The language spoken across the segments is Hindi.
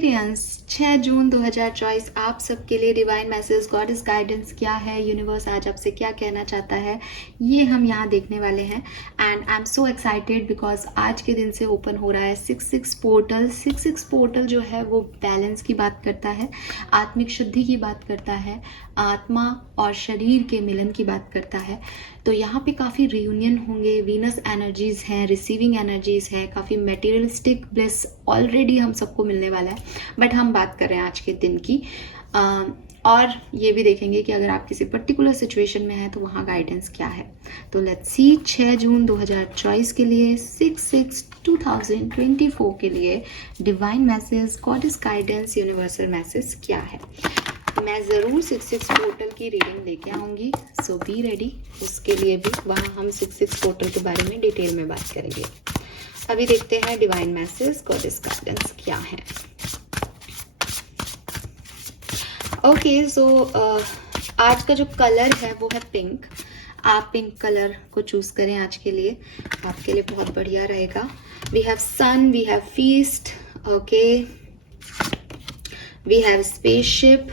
एक्सपीरियंस 6 जून 2024 आप सबके लिए divine message God is guidance क्या है, यूनिवर्स आज आपसे क्या कहना चाहता है, ये हम यहाँ देखने वाले हैं। And I am so excited because आज के दिन से ओपन हो रहा है 66 पोर्टल। 66 पोर्टल जो है वो बैलेंस की बात करता है, आत्मिक शुद्धि की बात करता है, आत्मा और शरीर के मिलन की बात करता है। तो यहाँ पे काफ़ी रियूनियन होंगे, वीनस एनर्जीज हैं, रिसीविंग एनर्जीज हैं, काफ़ी मटेरियलिस्टिक ब्लिस ऑलरेडी हम सबको मिलने वाला है। बट हम बात कर रहे हैं आज के दिन की और ये भी देखेंगे कि अगर आप किसी पर्टिकुलर सिचुएशन में हैं तो वहाँ गाइडेंस क्या है। तो लेट्स सी 6 जून 2024 के लिए 6/6/2024 के लिए divine message goddess guidance universal message क्या है। मैं ज़रूर 66 पोर्टल की रीडिंग लेके आऊँगी, सो बी रेडी। उसके लिए भी वहाँ हम 66 पोर्टल के बारे में डिटेल में बात करेंगे। अभी देखते हैं डिवाइन मैसेज गॉडेस गाइडेंस क्या है। ओके, सो आज का जो कलर है वो है पिंक। आप पिंक कलर को चूज करें आज के लिए, आपके लिए बहुत बढ़िया रहेगा। We have sun, we have feast, okay, we have spaceship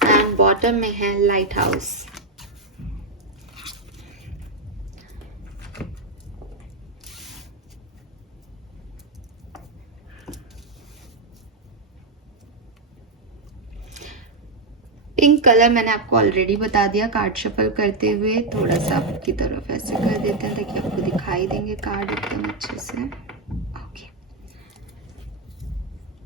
and bottom में है लाइट हाउस। पिंक कलर मैंने आपको ऑलरेडी बता दिया। कार्ड शफल करते हुए थोड़ा सा आपकी तरफ ऐसे कर देते हैं ताकि आपको दिखाई देंगे कार्ड एकदम अच्छे से। ओके,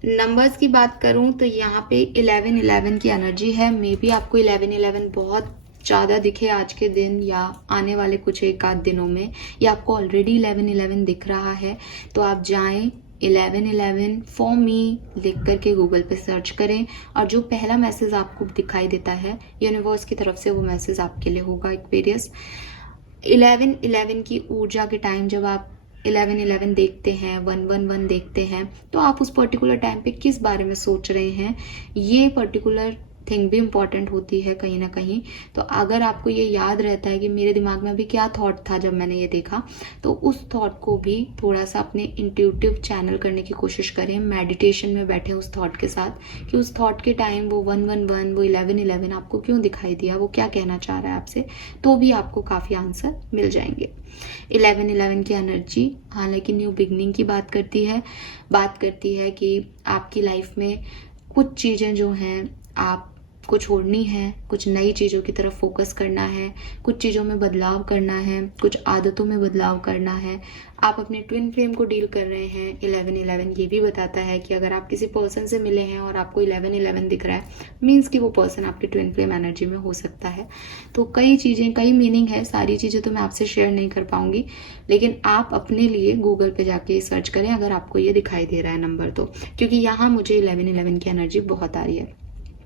नंबर्स की बात करूं तो यहाँ पे 11 की एनर्जी है। मे बी आपको 11 बहुत ज़्यादा दिखे आज के दिन या आने वाले कुछ एक आध दिनों में, या आपको ऑलरेडी 11 दिख रहा है तो आप जाएं 11 फॉर मी लिख करके गूगल पे सर्च करें और जो पहला मैसेज आपको दिखाई देता है यूनिवर्स की तरफ से वो मैसेज आपके लिए होगा एक्वेरियस। 11 की ऊर्जा के टाइम जब आप 11 देखते हैं, 111 देखते हैं, तो आप उस पर्टिकुलर टाइम पे किस बारे में सोच रहे हैं, ये पर्टिकुलर थिंग भी इम्पॉर्टेंट होती है कहीं ना कहीं। तो अगर आपको ये याद रहता है कि मेरे दिमाग में अभी क्या थॉट था जब मैंने ये देखा, तो उस थॉट को भी थोड़ा सा अपने इंट्यूटिव चैनल करने की कोशिश करें, मेडिटेशन में बैठे उस थॉट के साथ कि उस थॉट के टाइम वो 111 वो 11 आपको क्यों दिखाई दिया, वो क्या कहना चाह रहा है आपसे, तो भी आपको काफ़ी आंसर मिल जाएंगे। 11 की एनर्जी हालांकि न्यू बिगनिंग की बात करती है कि आपकी लाइफ में कुछ चीज़ें जो हैं आपको छोड़नी है, कुछ नई चीज़ों की तरफ फोकस करना है, कुछ चीज़ों में बदलाव करना है, कुछ आदतों में बदलाव करना है। आप अपने ट्विन फ्लेम को डील कर रहे हैं। 11 ये भी बताता है कि अगर आप किसी पर्सन से मिले हैं और आपको 11 दिख रहा है, मीन्स कि वो पर्सन आपकी ट्विन फ्लेम एनर्जी में हो सकता है। तो कई चीज़ें, कई मीनिंग है, सारी चीज़ें तो मैं आपसे शेयर नहीं कर पाऊंगी, लेकिन आप अपने लिए गूगल पे जाके सर्च करें अगर आपको ये दिखाई दे रहा है नंबर तो, क्योंकि यहाँ मुझे 11 की एनर्जी बहुत आ रही है।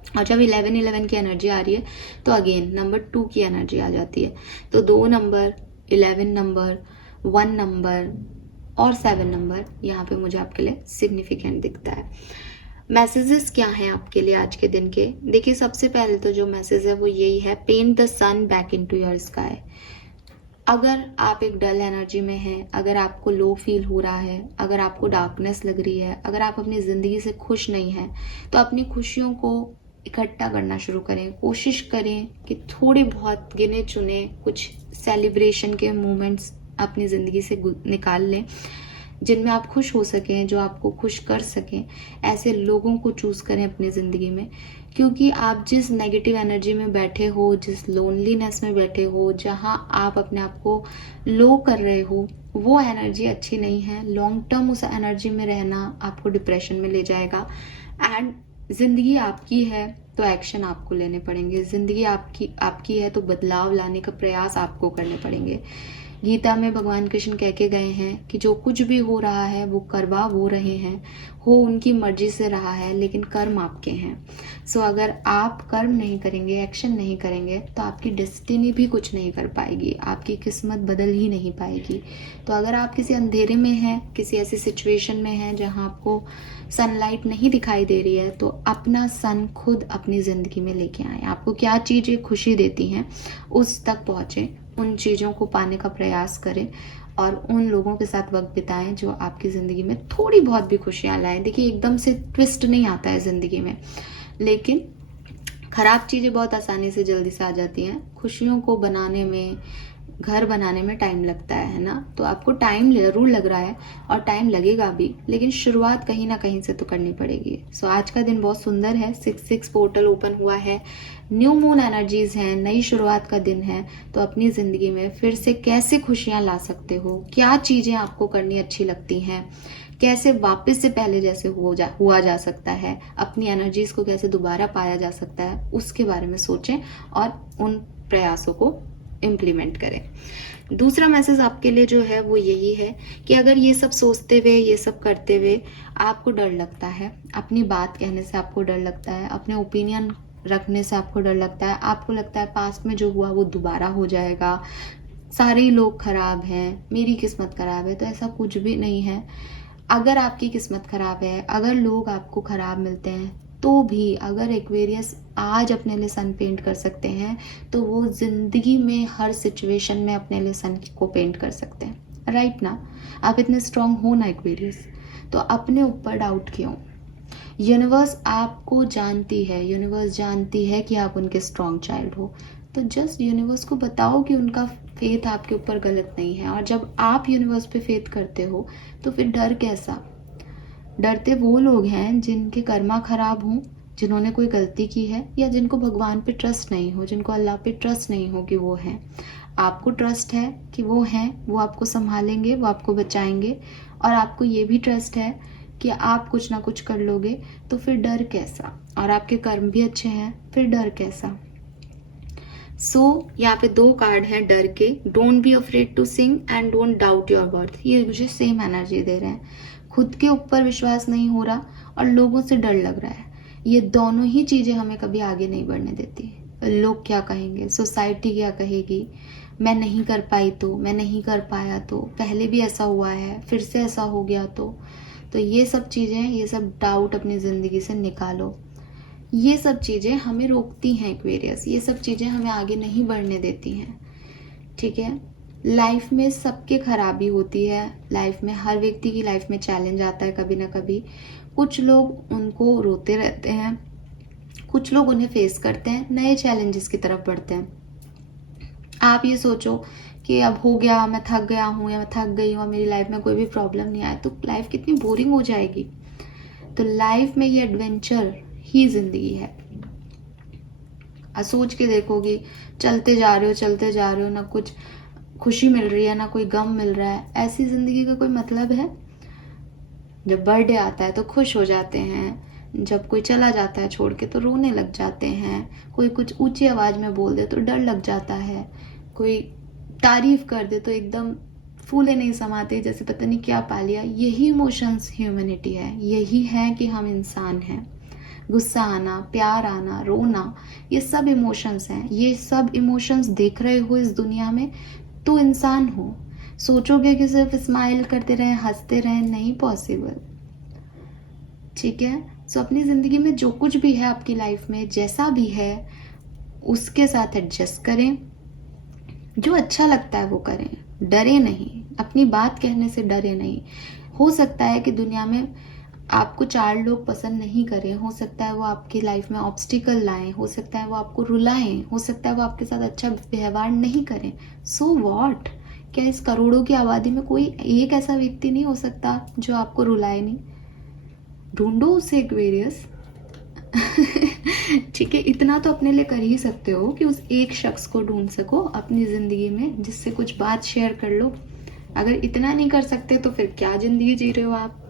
और जब 11 की एनर्जी आ रही है तो अगेन नंबर 2 की एनर्जी आ जाती है। तो 2 नंबर, 11 नंबर, 1 नंबर और 7 नंबर यहाँ पे मुझे आपके लिए सिग्निफिकेंट दिखता है। मैसेजेस क्या हैं आपके लिए आज के दिन के? देखिए, सबसे पहले तो जो मैसेज है वो यही है, paint the sun back into your sky. अगर आप एक डल एनर्जी में हैं, अगर आपको लो फील हो रहा है, अगर आपको डार्कनेस लग रही है, अगर आप अपनी ज़िंदगी से खुश नहीं हैं, तो अपनी खुशियों को इकट्ठा करना शुरू करें। कोशिश करें कि थोड़े बहुत गिने चुने कुछ सेलिब्रेशन के मोमेंट्स अपनी ज़िंदगी से निकाल लें जिनमें आप खुश हो सकें, जो आपको खुश कर सकें। ऐसे लोगों को चूज़ करें अपनी ज़िंदगी में, क्योंकि आप जिस नेगेटिव एनर्जी में बैठे हो, जिस लोनलीनेस में बैठे हो, जहाँ आप अपने आप को लो कर रहे हो, वो एनर्जी अच्छी नहीं है। लॉन्ग टर्म उस एनर्जी में रहना आपको डिप्रेशन में ले जाएगा। एंड ज़िंदगी आपकी है तो एक्शन आपको लेने पड़ेंगे। ज़िंदगी आपकी है तो बदलाव लाने का प्रयास आपको करने पड़ेंगे। गीता में भगवान कृष्ण कह के गए हैं कि जो कुछ भी हो रहा है वो करवा वो रहे हैं, हो उनकी मर्जी से रहा है, लेकिन कर्म आपके हैं। सो अगर आप कर्म नहीं करेंगे, एक्शन नहीं करेंगे, तो आपकी डेस्टिनी भी कुछ नहीं कर पाएगी, आपकी किस्मत बदल ही नहीं पाएगी। तो अगर आप किसी अंधेरे में हैं, किसी ऐसी सिचुएशन में हैं जहां आपको सनलाइट नहीं दिखाई दे रही है, तो अपना सन खुद अपनी ज़िंदगी में लेके आए। आपको क्या चीज़ें खुशी देती हैं उस तक पहुँचें, उन चीज़ों को पाने का प्रयास करें। और उन लोगों के साथ वक्त बिताएं जो आपकी ज़िंदगी में थोड़ी बहुत भी खुशियाँ लाएं। देखिए, एकदम से ट्विस्ट नहीं आता है ज़िंदगी में, लेकिन ख़राब चीज़ें बहुत आसानी से जल्दी से आ जाती हैं। खुशियों को बनाने में, घर बनाने में टाइम लगता है ना। तो आपको टाइम ज़रूर लग रहा है और टाइम लगेगा भी, लेकिन शुरुआत कहीं ना कहीं से तो करनी पड़ेगी। सो आज का दिन बहुत सुंदर है। 6-6 पोर्टल ओपन हुआ है, न्यू मून एनर्जीज हैं, नई शुरुआत का दिन है। तो अपनी ज़िंदगी में फिर से कैसे खुशियाँ ला सकते हो, क्या चीज़ें आपको करनी अच्छी लगती हैं, कैसे वापस से पहले जैसे हुआ जा सकता है, अपनी एनर्जीज को कैसे दोबारा पाया जा सकता है, उसके बारे में सोचें और उन प्रयासों को इम्प्लीमेंट करें। दूसरा मैसेज आपके लिए जो है वो यही है कि अगर ये सब सोचते हुए, ये सब करते हुए आपको डर लगता है, अपनी बात कहने से आपको डर लगता है, अपने ओपिनियन रखने से आपको डर लगता है, आपको लगता है पास्ट में जो हुआ वो दोबारा हो जाएगा, सारे ही लोग खराब हैं, मेरी किस्मत खराब है, तो ऐसा कुछ भी नहीं है। अगर आपकी किस्मत खराब है, अगर लोग आपको खराब मिलते हैं, तो भी अगर एक्वेरियस आज अपने लिए सन पेंट कर सकते हैं, तो वो जिंदगी में हर सिचुएशन में अपने लिए सन को पेंट कर सकते हैं, राइट ना। आप इतने स्ट्रांग हो ना एक्वेरियस, तो अपने ऊपर डाउट क्यों। यूनिवर्स आपको जानती है, यूनिवर्स जानती है कि आप उनके स्ट्रांग चाइल्ड हो। तो जस्ट यूनिवर्स को बताओ कि उनका फेथ आपके ऊपर गलत नहीं है। और जब आप यूनिवर्स पे फेथ करते हो तो फिर डर कैसा। डरते वो लोग हैं जिनके कर्मा खराब हों, जिन्होंने कोई गलती की है, या जिनको भगवान पे ट्रस्ट नहीं हो, जिनको अल्लाह पे ट्रस्ट नहीं हो कि वो हैं। आपको ट्रस्ट है कि वो हैं, वो आपको संभालेंगे, वो आपको बचाएंगे, और आपको ये भी ट्रस्ट है कि आप कुछ ना कुछ कर लोगे, तो फिर डर कैसा। और आपके कर्म भी अच्छे हैं, फिर डर कैसा। यहाँ पे 2 कार्ड हैं डर के, don't be afraid to sing and don't doubt your worth. ये मुझे सेम एनर्जी दे रहे हैं। खुद के ऊपर विश्वास नहीं हो रहा और लोगों से डर लग रहा है। ये दोनों ही चीज़ें हमें कभी आगे नहीं बढ़ने देती। लोग क्या कहेंगे, सोसाइटी क्या कहेगी, मैं नहीं कर पाई तो, मैं नहीं कर पाया तो, पहले भी ऐसा हुआ है, फिर से ऐसा हो गया तो ये सब चीज़ें, ये सब डाउट अपनी ज़िंदगी से निकालो। ये सब चीज़ें हमें रोकती हैं एक्वेरियस, ये सब चीज़ें हमें आगे नहीं बढ़ने देती हैं, ठीक है। लाइफ में सबके खराबी होती है, लाइफ में हर व्यक्ति की लाइफ में चैलेंज आता है कभी ना कभी। कुछ लोग उनको रोते रहते हैं, कुछ लोग उन्हें फेस करते हैं, नए चैलेंजेस की तरफ बढ़ते हैं। आप ये सोचो कि अब हो गया, मैं थक गया हूँ या मैं थक गई हूँ, मेरी लाइफ में कोई भी प्रॉब्लम नहीं आया, तो लाइफ कितनी बोरिंग हो जाएगी। तो लाइफ में ये एडवेंचर ही जिंदगी है। सोच के देखोगे, चलते जा रहे हो, ना कुछ खुशी मिल रही है, ना कोई गम मिल रहा है, ऐसी जिंदगी का कोई मतलब है। जब बर्थडे आता है तो खुश हो जाते हैं, जब कोई चला जाता है छोड़ के तो रोने लग जाते हैं, कोई कुछ ऊंची आवाज में बोल दे तो डर लग जाता है, कोई तारीफ कर दे तो एकदम फूले नहीं समाते, जैसे पता नहीं क्या पा लिया। यही इमोशंस ह्यूमैनिटी है, यही है कि हम इंसान हैं। गुस्सा आना, प्यार आना, रोना, ये सब इमोशंस हैं। ये सब इमोशंस देख रहे हो इस दुनिया में तो इंसान हो। सोचोगे कि सिर्फ स्माइल करते रहें, हंसते रहें, नहीं पॉसिबल, ठीक है। सो अपनी ज़िंदगी में जो कुछ भी है आपकी लाइफ में, जैसा भी है, उसके साथ एडजस्ट करें, जो अच्छा लगता है वो करें, डरे नहीं, अपनी बात कहने से डरे नहीं। हो सकता है कि दुनिया में आपको 4 लोग पसंद नहीं करें, हो सकता है वो आपकी लाइफ में ऑब्स्टिकल लाएं, हो सकता है वो आपको रुलाएं, हो सकता है वो आपके साथ अच्छा व्यवहार नहीं करें। सो व्हाट, क्या इस करोड़ों की आबादी में कोई एक ऐसा व्यक्ति नहीं हो सकता जो आपको रुलाए नहीं। ढूंढो उसे एक्वेरियस ठीक है, इतना तो अपने लिए कर ही सकते हो कि उस एक शख्स को ढूंढ सको अपनी जिंदगी में, जिससे कुछ बात शेयर कर लो। अगर इतना नहीं कर सकते तो फिर क्या जिंदगी जी रहे हो आप।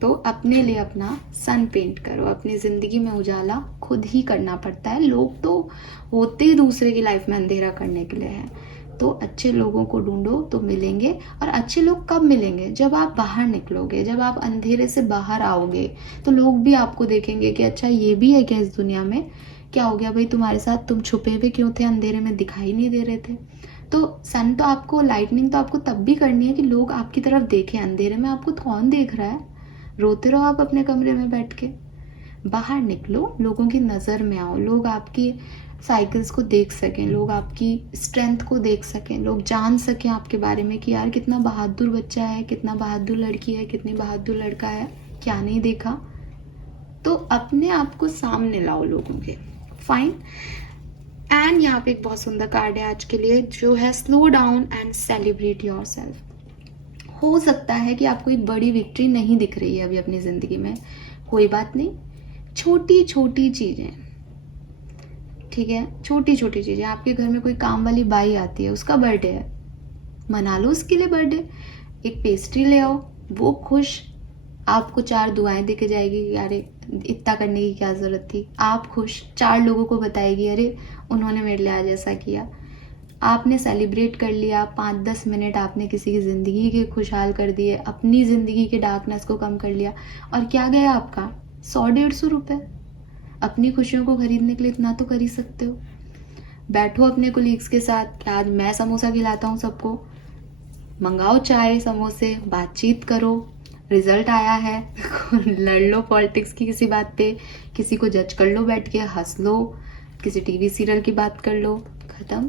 तो अपने लिए अपना सन पेंट करो। अपनी ज़िंदगी में उजाला खुद ही करना पड़ता है। लोग तो होते ही दूसरे की लाइफ में अंधेरा करने के लिए हैं। तो अच्छे लोगों को ढूंढो तो मिलेंगे। और अच्छे लोग कब मिलेंगे, जब आप बाहर निकलोगे, जब आप अंधेरे से बाहर आओगे, तो लोग भी आपको देखेंगे कि अच्छा ये भी है क्या इस दुनिया में, क्या हो गया भाई तुम्हारे साथ, तुम छुपे हुए क्यों थे, अंधेरे में दिखाई नहीं दे रहे थे। तो सन तो आपको, लाइटनिंग तो आपको तब भी करनी है कि लोग आपकी तरफ देखें। अंधेरे में आपको कौन देख रहा है, रोते रहो आप अपने कमरे में बैठ के। बाहर निकलो, लोगों की नज़र में आओ, लोग आपकी साइकिल्स को देख सकें, लोग आपकी स्ट्रेंथ को देख सकें, लोग जान सकें आपके बारे में कि यार कितना बहादुर बच्चा है, कितना बहादुर लड़की है, कितनी बहादुर लड़का है, क्या नहीं देखा। तो अपने आप को सामने लाओ लोगों के। फाइन। एंड यहाँ पे एक बहुत सुंदर कार्ड है आज के लिए, जो है slow down and celebrate yourself. हो सकता है कि आपको एक बड़ी विक्ट्री नहीं दिख रही है अभी अपनी ज़िंदगी में, कोई बात नहीं, छोटी छोटी चीज़ें, ठीक है, छोटी छोटी चीज़ें। आपके घर में कोई काम वाली बाई आती है, उसका बर्थडे है, मना लो उसके लिए बर्थडे, एक पेस्ट्री ले आओ, वो खुश, आपको 4 दुआएं देके जाएगी कि अरे इतना करने की क्या ज़रूरत थी, आप खुश, 4 लोगों को बताएगी अरे उन्होंने मेरे लिए आज ऐसा किया। आपने सेलिब्रेट कर लिया, 5-10 मिनट आपने किसी की ज़िंदगी के खुशहाल कर दिए, अपनी ज़िंदगी के डार्कनेस को कम कर लिया, और क्या गया आपका 100-150 रुपये। अपनी खुशियों को खरीदने के लिए इतना तो कर ही सकते हो। बैठो अपने कोलीग्स के साथ कि आज मैं समोसा खिलाता हूँ सबको, मंगाओ चाय समोसे, बातचीत करो, रिजल्ट आया है लड़ लो पॉलिटिक्स की किसी बात पे, किसी को जज कर लो, बैठ के हंस लो, किसी टीवी सीरियल की बात कर लो, खत्म।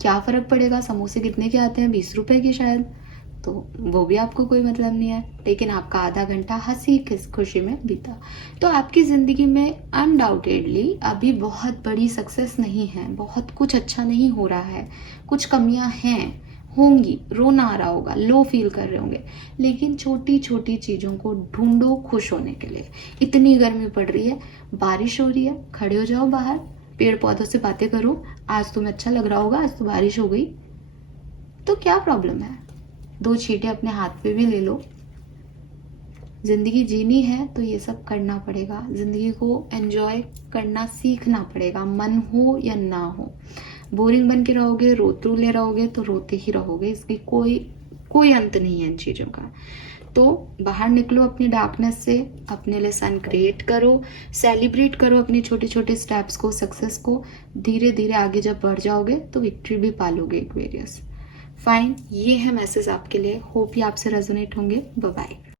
क्या फ़र्क पड़ेगा, समोसे कितने के आते हैं, 20 रुपए के शायद, तो वो भी आपको कोई मतलब नहीं है, लेकिन आपका आधा घंटा हंसी खुशी में बीता। तो आपकी ज़िंदगी में अनडाउटेडली अभी बहुत बड़ी सक्सेस नहीं है, बहुत कुछ अच्छा नहीं हो रहा है, कुछ कमियां हैं, होंगी, रोना आ रहा होगा, लो फील कर रहे होंगे, लेकिन छोटी छोटी चीज़ों को ढूंढो खुश होने के लिए। इतनी गर्मी पड़ रही है, बारिश हो रही है, खड़े हो जाओ बाहर, पेड़ पौधों से बातें करो, आज तुम्हें अच्छा लग रहा होगा, आज तो बारिश हो गई, तो क्या प्रॉब्लम है, 2 छींटे अपने हाथ पे भी ले लो। ज़िंदगी जीनी है तो ये सब करना पड़ेगा, ज़िंदगी को एंजॉय करना सीखना पड़ेगा, मन हो या ना हो। बोरिंग बन के रहोगे, रोते रहोगे तो रोते ही रहोगे, इसकी कोई अंत नहीं है इन चीज़ों का। तो बाहर निकलो अपनी डार्कनेस से, अपने लिए सन क्रिएट करो, सेलिब्रेट करो अपनी छोटे छोटे स्टेप्स को, सक्सेस को। धीरे धीरे आगे जब बढ़ जाओगे तो विक्ट्री भी पालोगे एक्वेरियस। फाइन, ये है मैसेज आपके लिए, होप ये आपसे रेजोनेट होंगे। Bye bye.